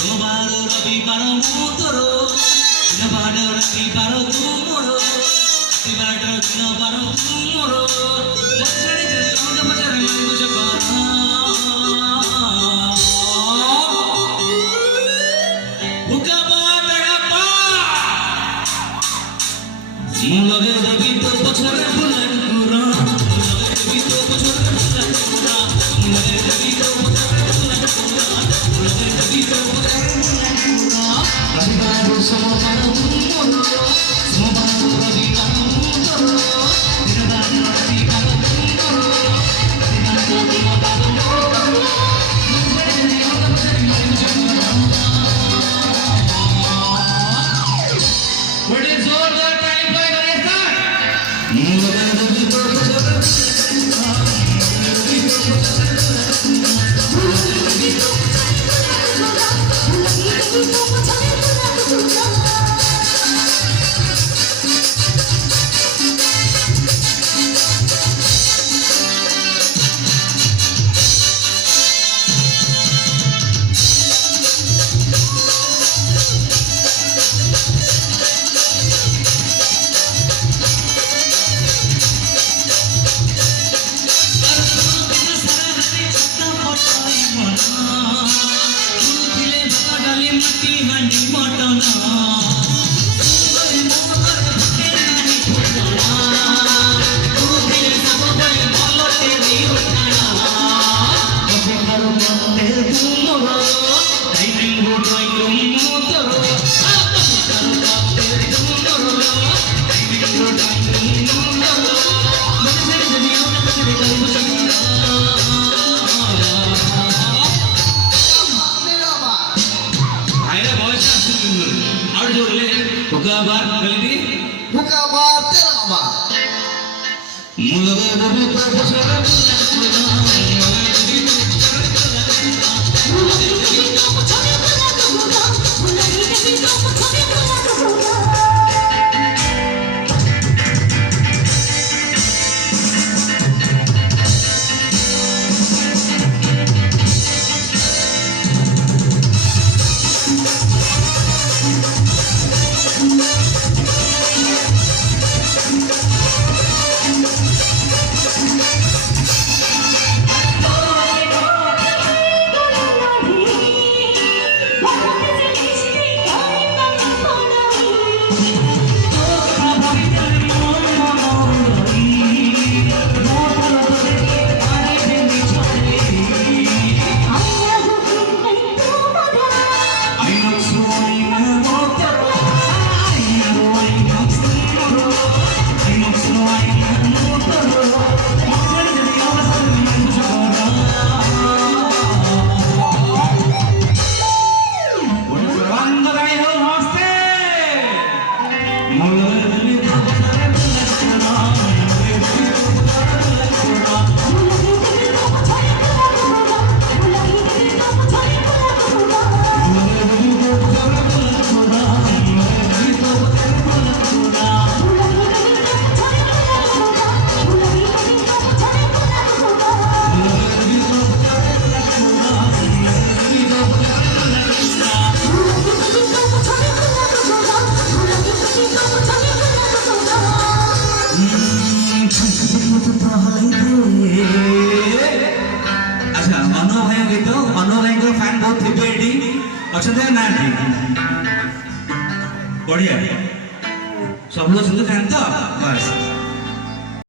सोमवार रविवार मु तोर दिनबार रविवार तू मोर दिनबार दिनबार तू मोर मछड़ी जरे अंग बजार में बुझ कर हुका बाड़ा पा मुलगे रवि तो पछरे बुलन पूरा मुलगे रवि तो पछरे बुलन पूरा मुलगे रवि तो पछरे बुलन पूरा मुलगे रवि तो पछरे बुलन पूरा रविवार सोमवार मोर सोमवार रविवार मोर दिनबार रविवार मोर दिनबार दिनबार मोर What is all the time by बढ़िया सब लोग सुनते फैन तो बस